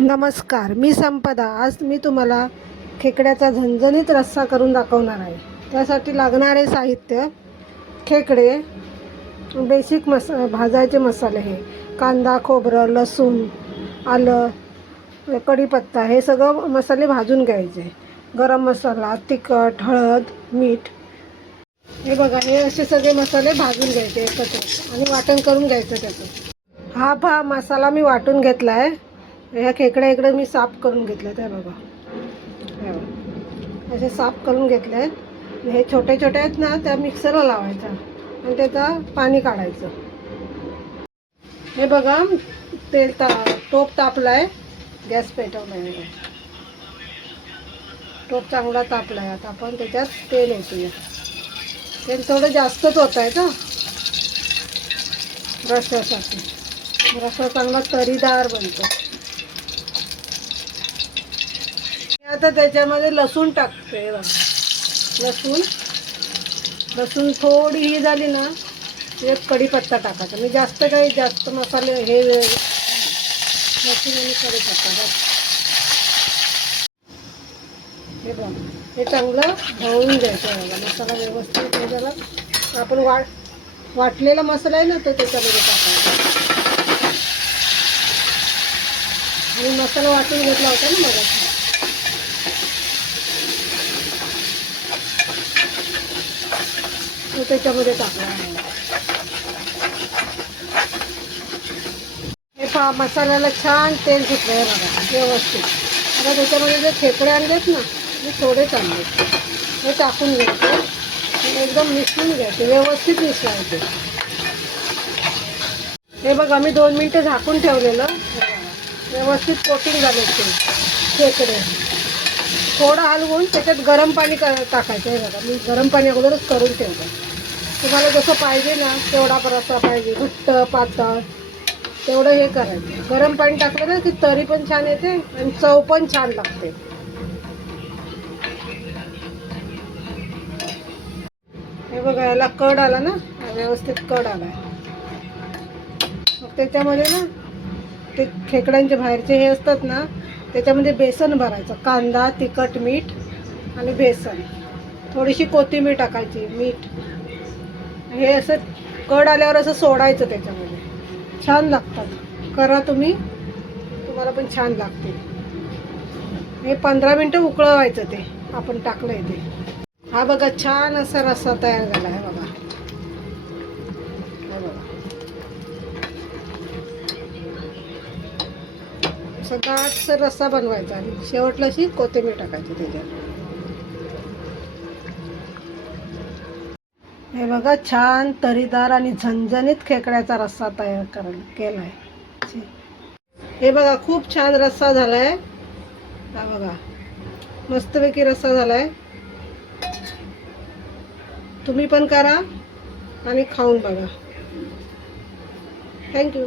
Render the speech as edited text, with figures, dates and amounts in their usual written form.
नमस्कार, मी संपदा. आज मी तुम्हाला खेकड्याचा झणझणीत रस्सा करून दाखवणार आहे. त्यासाठी लागणारे साहित्य: खेकडे, बेसिक भाजायचे मसाले, हे कांदा, खोबरं, लसूण, आलं, कढीपत्ता, हे सगळं मसाले भाजून घ्यायचे. गरम मसाला, तिखट, हळद, मीठ. हे बघा, हे असे सगळे मसाले भाजून घ्यायचे एकत्र आणि वाटण करून घ्यायचं त्याचं. हा मसाला मी वाटून घेतला आहे. ह्या खेकड्या इकडे मी साफ करून घेतले. त्या बघा, असे साफ करून घेतले आहेत. हे छोटे छोटे आहेत ना, त्या मिक्सरला लावायचा आणि त्याचा पाणी काढायचं. हे बघा, टोप तापला आहे, गॅस पेटवला आहे. टोप चांगला तापला आहे. आता आपण त्याच्यात तेल ओतूया. तेल थोडं जास्तच ओतायचं रस्स्यासाठी. रस्सा चांगला तरीदार बनतो. आता त्याच्यामध्ये लसूण टाकते. लसूण थोडी ही झाली ना, एक कढीपत्ता टाकायचा. मी जास्त मसाले हे लसूण आणि कढीपत्ता बस. हे बघ, हे चांगलं ढवळून घ्यायचं. मसाला व्यवस्थित त्याला आपण वाटलेला मसाला आहे ना, तो त्याच्यामध्ये टाकायचा. आणि मसाला वाटून घेतला होता ना मला, तो त्याच्यामध्ये टाकला. हे मसाल्याला छान तेल सुटलं आहे बघा, व्यवस्थित. आता त्याच्यामध्ये जे खेकडे आणलेत ना, हे थोडेच आणले, हे टाकून घ्यायचे आणि एकदम मिसळून घ्यायचे, व्यवस्थित मिसळायचे. हे बघा, मी 2 मिनटं झाकून ठेवलेलं. व्यवस्थित कोटिंग झाले ते खेकडे. थोडं हलवून त्याच्यात गरम पाणी टाकायचं. हे बघा, मी गरम पाणी अगोदरच करून ठेवलं. तुम्हाला जसं पाहिजे ना, तेवढा रस्सा पाहिजे, घट्ट पातळ, तेवढं हे करायचं. गरम पाणी टाकलं ना की तरी पण छान येते आणि चव पण छान लागते. हे बघा, याला कड आला ना, व्यवस्थित कड आला. मग त्याच्यामध्ये ना, ते खेकड्यांचे बाहेरचे हे असतात ना, त्याच्यामध्ये बेसन भरायचं. कांदा, तिखट, मीठ आणि बेसन. थोडीशी कोथिंबीर टाकायची, मीठ. हे असं कड आल्यावर असं सोडायचं त्याच्यामध्ये. छान लागतात. करा तुम्ही, तुम्हाला पण छान लागते. हे 15 मिनटं उकळवायचं ते आपण टाकलंय ते. हा बघा, छान असा रस्सा तयार झाला आहे बघा. असा दाटसर रस्सा बनवायचा आणि शेवटला अशी कोथिंबीर टाकायची त्याच्यात. हे बघा, छान तरीदार आणि झणझणीत खेकड्याचा रस्सा तयार केलाय. हे बघा, खूप छान रस्सा झालाय. हा बघा, मस्तपैकी रस्सा झालाय. तुम्ही पण करा आणि खाऊन बघा. थँक्यू.